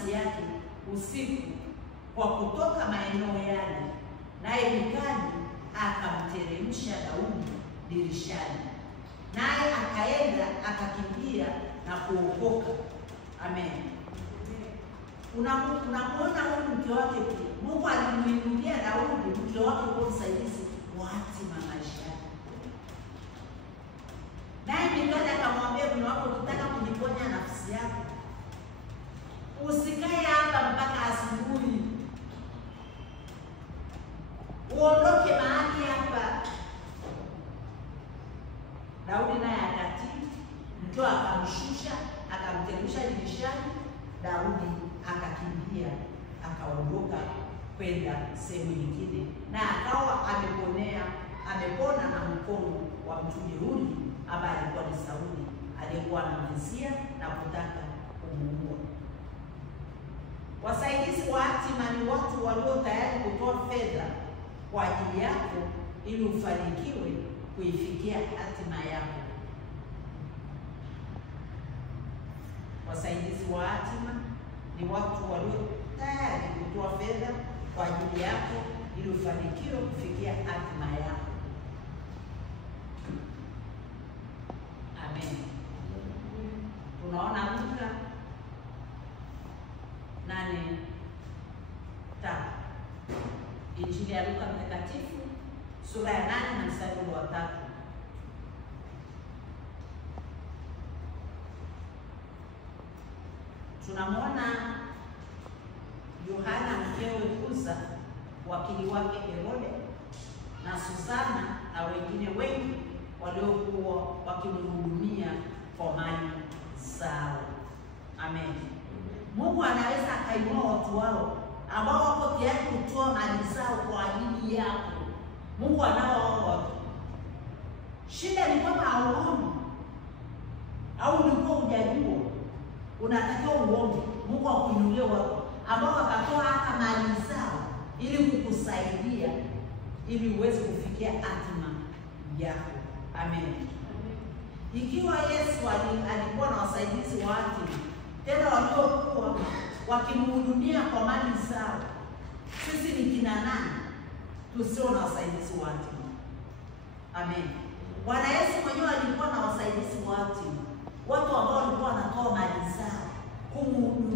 nafsi yake usiku kwa kutoka maeneo yale, naye Mikali akamteremsha Daudi dirishani, naye akaenda akakimbia na kuokoka. Amen. Unamuona huyu mke wake pia. Mungu alimwinulia Daudi mke wake kwa msaidizi wa hatima maisha yake. Naye Mikali akamwambia mume wako, ukitaka kuniponya nafsi yako, usikae hapa mpaka asubuhi. Uondoke mahali hapa. Daudi naye akatii, mke akamshusha, akamteremsha dirishani. Daudi akakimbia akaondoka kwenda sehemu nyingine, na akawa amepona na mkono wa mtu jeuri ambaye alikuwa ni Sauli, aliyekuwa anamvizia na kutaka kumuua. Wasaidizi wa hatima ni watu walio tayari kutoa fedha kwa ajili yako ili ufanikiwe kuifikia hatima yako. Wasaidizi wa hatima ni watu walio tayari kutoa fedha kwa ajili yako ili ufanikiwe kufikia hatima yako. Amen. Tunaona Luka 8:5. Injili ya Luka Mtakatifu sura ya 8 na mstari wa 3. Tunamwona Yohana mkewe Kuza, wakili wake Herode, na Susana na wengine wengi waliokuwa wakimhudumia kwa mali zao. Amen. Mungu anaweza akainua watu wao ambao wako tayari kutoa mali zao kwa ajili yako. Mungu anao watu. Shida ni kwamba hauoni au ulikuwa hujajua. Unatakiwa uombe Mungu akuinulie watu ambao wakatoa hata mali zao ili kukusaidia ili uweze kufikia hatima yako. Amen. Ikiwa Yesu alikuwa na wasaidizi wa hatima, tena waliokuwa wakimhudumia kwa mali zao, sisi ni kina nani tusio na wasaidizi wa hatima? Amen. Bwana Yesu mwenyewe alikuwa na wasaidizi wa hatima, watu ambao walikuwa wanatoa mali zao kumhudumia